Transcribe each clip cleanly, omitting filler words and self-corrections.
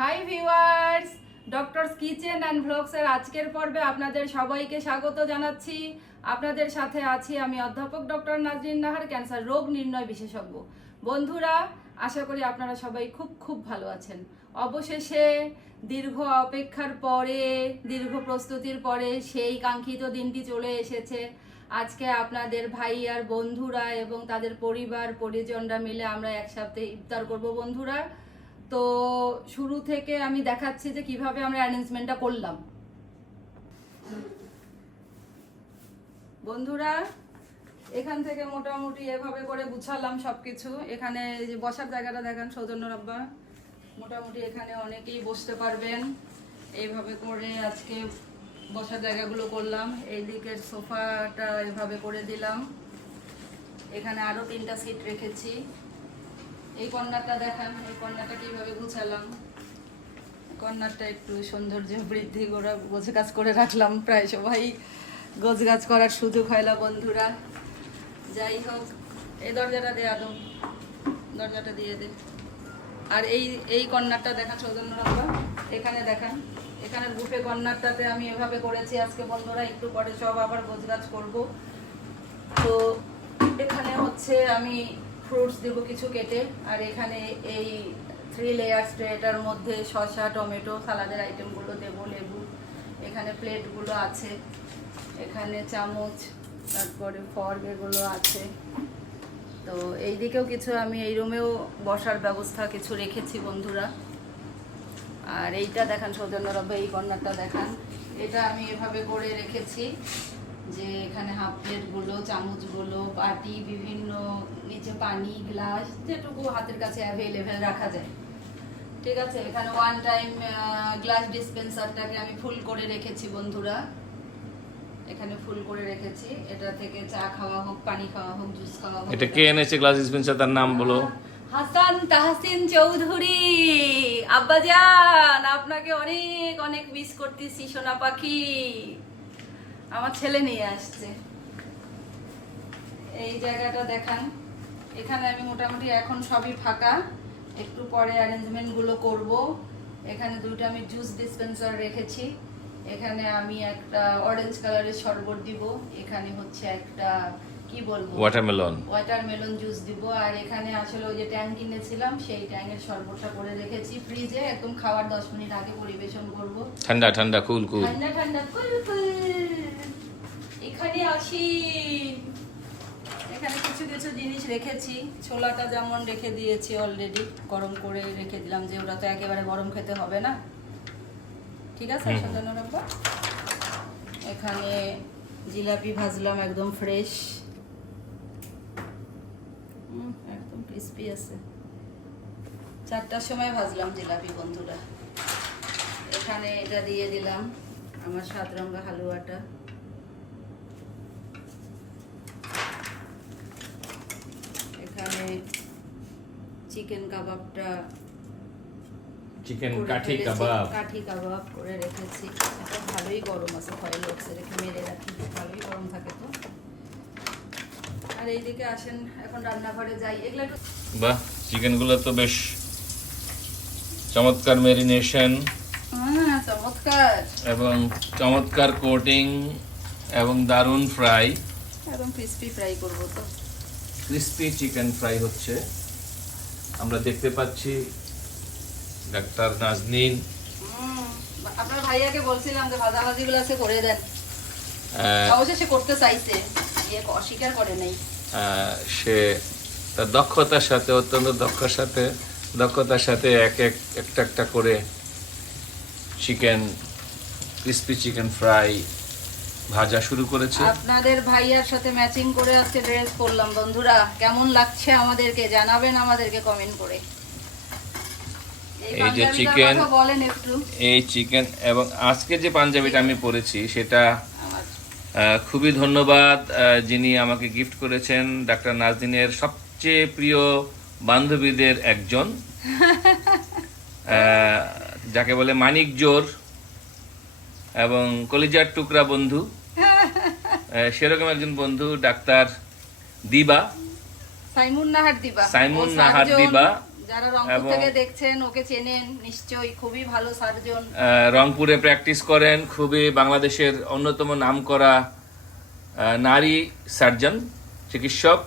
High viewers, doctor's kitchen and ভ্লগসের আজকের পর্বে আপনাদের সবাইকে স্বাগত জানাচ্ছি। আপনাদের সাথে আছি আমি অধ্যাপক ডক্টর নাজরিন নাহার, ক্যান্সার রোগ নির্ণয় বিশেষজ্ঞ। বন্ধুরা, আশা করি আপনারা সবাই খুব ভালো আছেন। অবশেষে দীর্ঘ অপেক্ষার পরে, দীর্ঘ প্রস্তুতির পরে সেই কাঙ্ক্ষিত দিনটি চলে এসেছে। আজকে আপনাদের ভাই আর বন্ধুরা এবং তাদের পরিবার পরিজনরা মিলে আমরা একসাথে ইফতার করব বন্ধুরা। তো শুরু থেকে আমি দেখাচ্ছি যে কিভাবে আমরা অ্যারেঞ্জমেন্টটা করলাম। বন্ধুরা, এখান থেকে মোটামুটি এভাবে করে গুছালাম সবকিছু। এখানে যে বসার জায়গাটা দেখেন সৌজন্য রাব্বা, মোটামুটি এখানে অনেকেই বসতে পারবেন। এইভাবে করে আজকে বসার জায়গাগুলো করলাম। এই দিকের সোফাটা এভাবে করে দিলাম। এখানে আরো 3টা সিট রেখেছি। এই কর্নারটা দেখান, এই কর্নারটা কিভাবে গুছালাম। কর্নারটা একটু সৌন্দর্য বৃদ্ধি করে গোছগাছ করে রাখলাম। প্রায় সবাই গোছগাছ করার সুযোগ হয় না বন্ধুরা। যাই হোক, এই দরজাটা দেয়া দাও, দরজাটা দিয়ে দে। আর এই কর্নারটা দেখান সৌজন্য রাখবা, এখানে দেখান। এখানে বুফে কর্নারটাতে আমি এভাবে করেছি আজকে বন্ধুরা। একটু পরে সব আবার গোছগাছ করব। তো এখানে হচ্ছে আমি ফ্রুটস দেব কিছু কেটে। আর এখানে এই 3 লেয়ার্স ট্রেটার মধ্যে শসা, টমেটো, সালাদের আইটেমগুলো দেব, লেবু। এখানে প্লেটগুলো আছে, এখানে চামচ, তারপরে ফর্ক এগুলো আছে। তো এই দিকেও কিছু আমি এই রুমেও বসার ব্যবস্থা কিছু রেখেছি বন্ধুরা। আর এইটা দেখান সৌজন্য রব্বা, এই কর্নারটা দেখান। এটা আমি এভাবে করে রেখেছি যে এখানে হাফ প্লেটগুলো, চামচগুলো, বাটি, বিভিন্ন নিচে পানি, গ্লাস, যেটুকু হাতের কাছে অ্যাভেলেবেল রাখা যায়। ঠিক আছে, এখানে ওয়ান টাইম গ্লাস ডিসপেন্সারটাকে আমি ফুল করে রেখেছি বন্ধুরা। এখানে ফুল করে রেখেছি। এটা থেকে চা খাওয়া হোক, পানি খাওয়া হোক, জুস খাওয়া হোক। এটা কে এনেছে গ্লাস ডিসপেন্সার, তার নাম বলো? হাসান তাহসিন চৌধুরী। আব্বাজান, আপনাকে অনেক অনেক মিস করতেছি সোনা পাখি। আমার ছেলে নিয়ে আসছে। এই জায়গাটা দেখান। এখানে আমি মোটামুটি এখন সবই ফাঁকা, একটু পরে অ্যারেঞ্জমেন্ট গুলো করব। এখানে 2টা আমি জুস ডিসপেন্সার রেখেছি। এখানে আমি একটা অরেঞ্জ কালারের শরবত দিব। এখানে হচ্ছে একটা কি বলবো, ওয়াটারমেলন জুস দিব। আর এখানে আসলে ওই যে ট্যাঙ্ক কিনেছিলাম, সেই ট্যাঙ্কের শরবতটা করে রেখেছি ফ্রিজে। একদম খাওয়ার 10 মিনিট আগে পরিবেশন করব। ঠান্ডা ঠান্ডা কুল কুল, ঠান্ডা ঠান্ডা কুল কুল। এখানে আসি। এখানে কিছু কিছু জিনিস রেখেছি। ছোলাটা যেমন রেখে দিয়েছি অলরেডি, গরম করে রেখে দিলাম, যে ওটা তো একেবারে গরম খেতে হবে না। ঠিক আছে, সাজানো রাখবো। এখানে জিলাপি ভাজলাম, একদম ফ্রেশ, একদম ক্রিস্পি আছে। 4টার সময় ভাজলাম জিলাপি বন্ধুরা। এখানে এটা দিয়ে দিলাম আমার 7 রঙা হালুয়াটা। এখানে চিকেন কাবাবটা, চিকেন কাঠি কাবাব, কাঠি কাবাব করে রেখেছি। এটা ভালোই গরম আছে, ফয়েল বক্সে রেখে মেরে রাখি, ভালোই গরম থাকে তো। আর এইদিকে আসেন, এখন রান্নাঘরে যাই। এগুলো একটু বাহ, চিকেন গুলো তো বেশ চমৎকার ম্যারিনেশন, চমৎকার এবং চমৎকার কোটিং, এবং দারুন ফ্রাই, একদম ক্রিস্পি ফ্রাই করবো। তো ক্রিস্পি চিকেন ফ্রাই হচ্ছে। আমরা দেখতে পাচ্ছি ডাক্তার নাজনীন আপনার ভাইয়াকে বলছিলাম যে ভাজাভাজিগুলো আছে করে দেন। অবশ্যই সে করতে চাইছে, অস্বীকার করে নাই। সে তার দক্ষতার সাথে, অত্যন্ত দক্ষতার সাথে একটা করে চিকেন, ক্রিস্পি চিকেন ফ্রাই ভাজা শুরু করেছে। আপনাদের ভাইয়ার সাথে ম্যাচিং করে আজকে ড্রেস পরলাম বন্ধুরা। কেমন লাগছে আমাদেরকে জানাবেন, আমাদেরকে কমেন্ট করে। এই যে চিকেন, বলেন একটু। এই চিকেন এবং আজকে যে পাঞ্জাবিটা আমি পরেছি সেটা খুবই ধন্যবাদ যিনি আমাকে গিফট করেছেন, ডাক্তার নাজনীনের সবচেয়ে প্রিয় বান্ধবীদের একজন, যাকে বলে মানিক জোর এবং কলিজার টুকরা বন্ধু, সেরকম একজন বন্ধু ডাক্তার দিবা, সাইমুন নাহার দিবা, সাইমুন নাহার দিবা। যারা রংপুর থেকে দেখছেন ওকে চেনেন নিশ্চয়ই, খুবই ভালো সার্জন। রংপুরে প্র্যাকটিস করেন, খুবই বাংলাদেশের অন্যতম নামকরা নারী সার্জন, চিকিৎসক।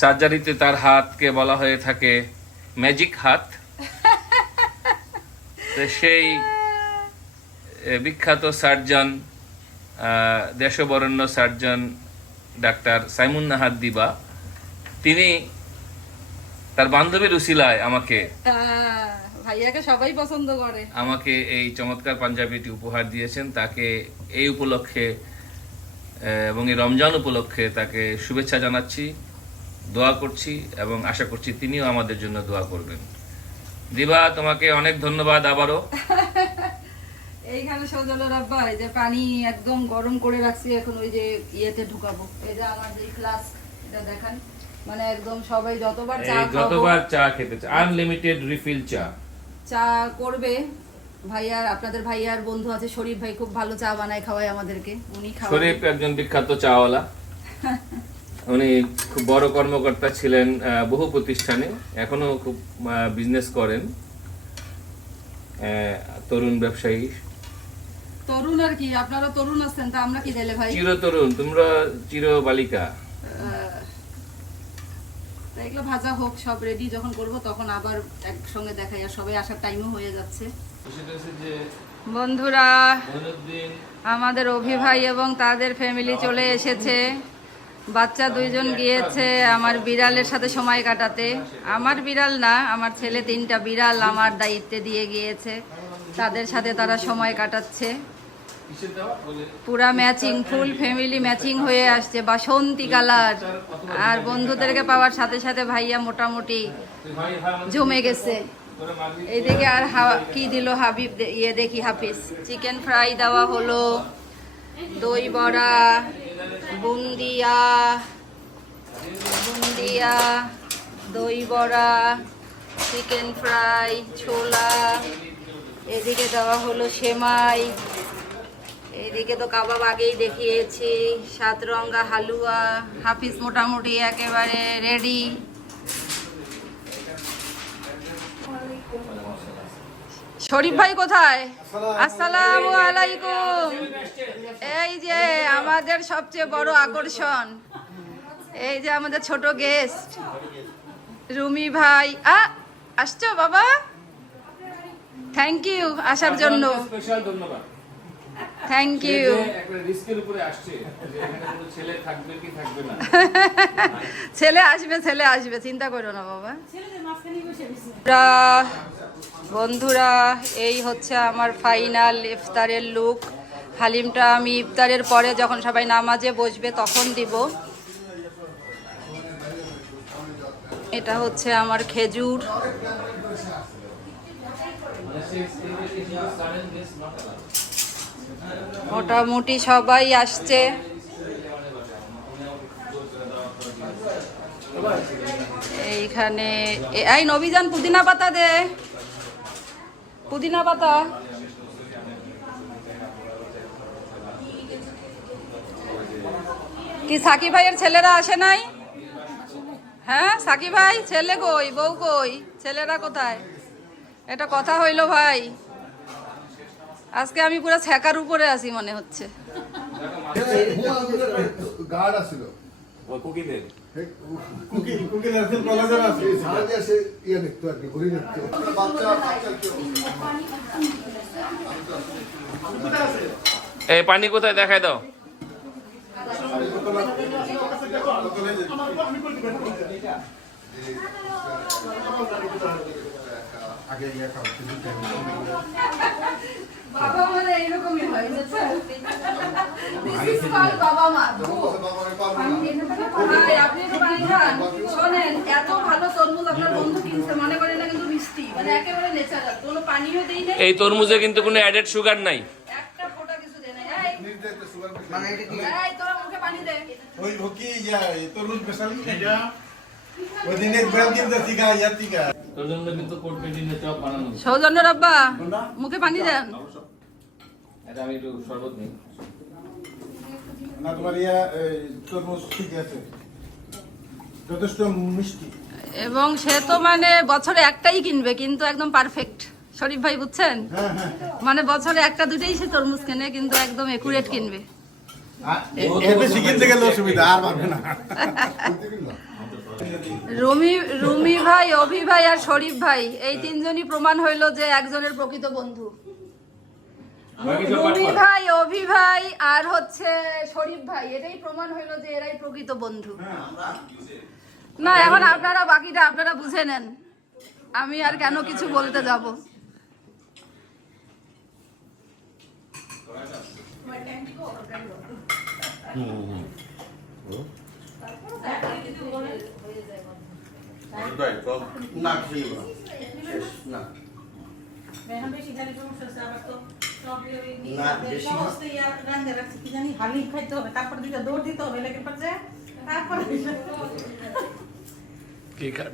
সার্জারিতে তার হাতকে বলা হয়ে থাকে ম্যাজিক হাত। তো সেই বিখ্যাত সার্জন, দেশবরেণ্য সার্জন ডাক্তার সাইমুন নাহার দিবা, তিনি তার বান্ধবীর উসিলায় ভাইয়াকে সবাই পছন্দ করে, আমাকে এই চমৎকার পাঞ্জাবিটি উপহার দিয়েছেন। তাকে এই উপলক্ষে এবং এই রমজান উপলক্ষে তাকে শুভেচ্ছা জানাচ্ছি, দোয়া করছি এবং আশা করছি তিনিও আমাদের জন্য দোয়া করবেন। দিবা, তোমাকে অনেক ধন্যবাদ আবারও। এইখানে সৌজন্য রাব্বা, এই যে পানি একদম গরম করে রাখছি, এখন ওই যে ইয়েতে ঢুকাবো। এই যে আমার যে ফ্লাস্ক, এটা দেখেন, মানে একদম সবাই যতবার চা খেতে চায়, আনলিমিটেড রিফিল চা করবে। ভাইয়ার, আপনাদের ভাইয়ার বন্ধু আছে শরীফ ভাই, খুব ভালো চা বানায়, খাওয়ায় আমাদেরকে। উনি শরীফ একজন বিখ্যাত চাওয়ালা। উনি খুব বড় কর্মকর্তা ছিলেন বহু প্রতিষ্ঠানে, এখনো খুব বিজনেস করেন, তরুণ ব্যবসায়ী। তরুণ আর কি, আপনারা তরুণ আছেন, তা আমরা কি দিলে ভাই? চির তরুণ, তোমরা চির বালিকা। এগুলো ভাজা হোক, সব রেডি যখন করব তখন আবার একসঙ্গে দেখাই, আর সবাই আসার টাইমও হয়ে যাচ্ছে। বন্ধুরা, আমাদের অভি ভাই এবং তাদের ফ্যামিলি চলে এসেছে। বাচ্চা দুইজন গিয়েছে আমার বিড়ালের সাথে সময় কাটাতে। আমার বিড়াল না, আমার ছেলে 3টা বিড়াল আমার দায়িত্বে দিয়ে গিয়েছে, তাদের সাথে তারা সময় কাটাচ্ছে। পুরা ম্যাচিং, ফুল ফ্যামিলি ম্যাচিং হয়ে আসছে, বাসন্তী কালার। আর বন্ধুদেরকে পাওয়ার সাথে সাথে ভাইয়া মোটামুটি জমে গেছে। এইদিকে আর কি দিল হাবিব, ইয়ে দেখি হাফিজ, চিকেন ফ্রাই দেওয়া হলো, দই বড়া, বুন্দিয়া, দই বড়া, চিকেন ফ্রাই, ছোলা, এদিকে দেওয়া হলো সেমাই, এইদিকে তো কাবাব আগেই দেখিয়েছি, 7 রঙা হালুয়া। হাফিজ মোটামুটি একেবারে রেডি। শরীফ ভাই কোথায়? আসসালামু আলাইকুম। এই যে আমাদের সবচেয়ে বড় আকর্ষণ, এই যে আমাদের ছোট গেস্ট রুমি ভাই। আসছো বাবা? থ্যাংক ইউ আসার জন্য, থ্যাংক ইউ। ছেলে আসবে, চিন্তা করো না বাবা। বন্ধুরা, এই হচ্ছে আমার ফাইনাল ইফতারের লুক। হালিমটা আমি ইফতারের পরে যখন সবাই নামাজে বসবে তখন দিব। এটা হচ্ছে আমার খেজুর। মোটামুটি সবাই আসছে। এইখানে এই নবীজান পুদিনা পাতা দে, পুদিনা পাতা। কি সাকিব ভাইয়ের ছেলেরা আসে নাই? হ্যাঁ সাকিব ভাই, ছেলে কই, বউ কই, ছেলেরা কোথায়? এটা কথা হইলো ভাই, আজকে আমি পুরো ছ্যাকার উপরে আছি মনে হচ্ছে। এই পানি কোথায় দেখায় দাও। বাবা মানে এইরকমই হয়, This is called বাবা মা। ভাই আপনি একটু পানি খান। শোনেন, এত ভালো তরমুজ আপনার বন্ধু কিনছে, মনে করেন না কিন্তু মিষ্টি, মানে একেবারে ন্যাচারাল, কোনো পানিও দেই নাই। এই তরমুজে কিন্তু কোনো অ্যাডেড সুগার নাই, একটা ফোঁটা কিছু দেই নাই। এই তোরা মুখে পানি দে। ওই ভকি ইয়া তরমুজ স্পেশাল এটা ওই দিনে গ্রাম কিনতে তিগা ইয়া তিগা তোর জন্য কিন্তু কোট মেডিনে চপ বানানো। সৌজন্য রাব্বা, মুখে পানি দেন। এটা আমি একটু শরবত নেই না, তোমার ইয়া তরমুজ ঠিক আছে, যথেষ্ট মিষ্টি। এবং সে তো মানে বছরে একটাই কিনবে, কিন্তু একদম পারফেক্ট। শরীফ ভাই বুঝছেন, মানে বছরে একটা দুটেই সে তরমুজ কেনে, কিন্তু একদম একুরেট কিনবে। বেশি কিনতে গেলে অসুবিধা, আর পারবে না। রুমি ভাই, অভি ভাই আর শরীফ ভাই, এই তিনজনই প্রমাণ হইলো যে একজনের প্রকৃত বন্ধু। রুমি ভাই, অভি ভাই আর হচ্ছে শরীফ ভাই, এটাই প্রমাণ হইলো যে এরাই প্রকৃত বন্ধু। না, এখন আপনারা বাকিটা আপনারা বুঝে নেন, আমি আর কেন কিছু বলতে যাব।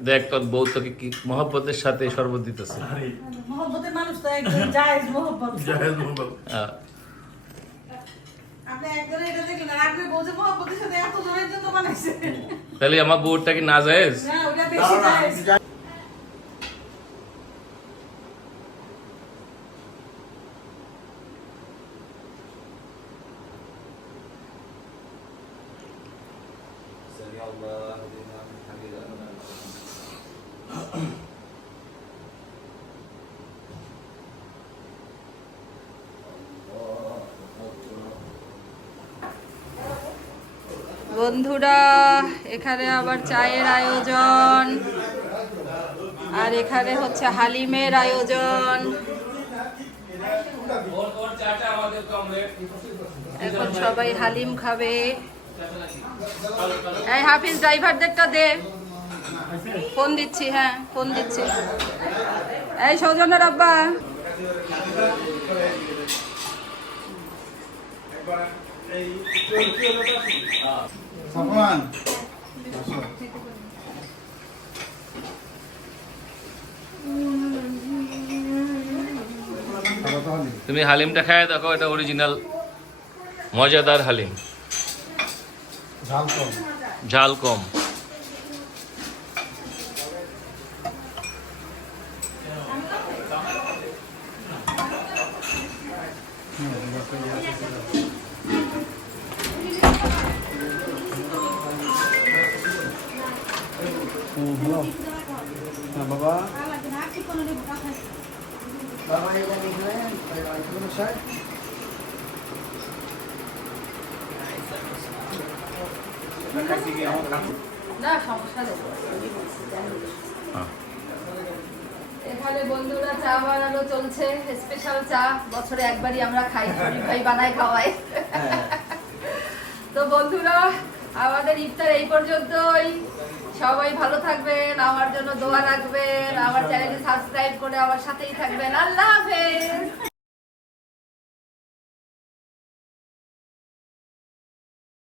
দেখ তোর বউ তোকে কি মহব্বতের সাথে শরবত দিতেছে। মহব্বতের মানুষ তো একদম জায়েজ মহব্বত। হ্যাঁ। আপনি একজনে এটা দেখলেন, আর আপনি বলছে মহব্বতের সাথে এত জনের জন্য বানাইছে। তাহলে আমার বউটা কি না জায়েজ? না, ওটা বেশি জায়েজ। বন্ধুরা, এখানে আবার চায়ের আয়োজন, আর এখানে হচ্ছে হালিমের আয়োজন। এখন সবাই হালিম খাবে। এই হাফিজ, ড্রাইভারদেরটা দে, ফোন দিচ্ছি। হ্যাঁ, ফোন দিচ্ছি। এই সৌজনের আব্বা, সাফওয়ান, তুমি হালিমটা খায় দেখো, এটা অরিজিনাল মজাদার হালিম, ঝাল কম। ঝাল কম। হ্যালো, বাবা। না সমস্যা নেই। এখানে বন্ধুরা চা বানানো চলছে, স্পেশাল চা, বছরে একবারই আমরা খাই, শরীফ ভাই বানায় খাওয়াই। তো বন্ধুরা, আমাদের ইফতার এই পর্যন্তই। সবাই ভালো থাকবেন, আমার জন্য দোয়া রাখবেন, আমার চ্যানেলটি সাবস্ক্রাইব করে আমার সাথেই থাকবেন। আল্লাহ হাফেজ।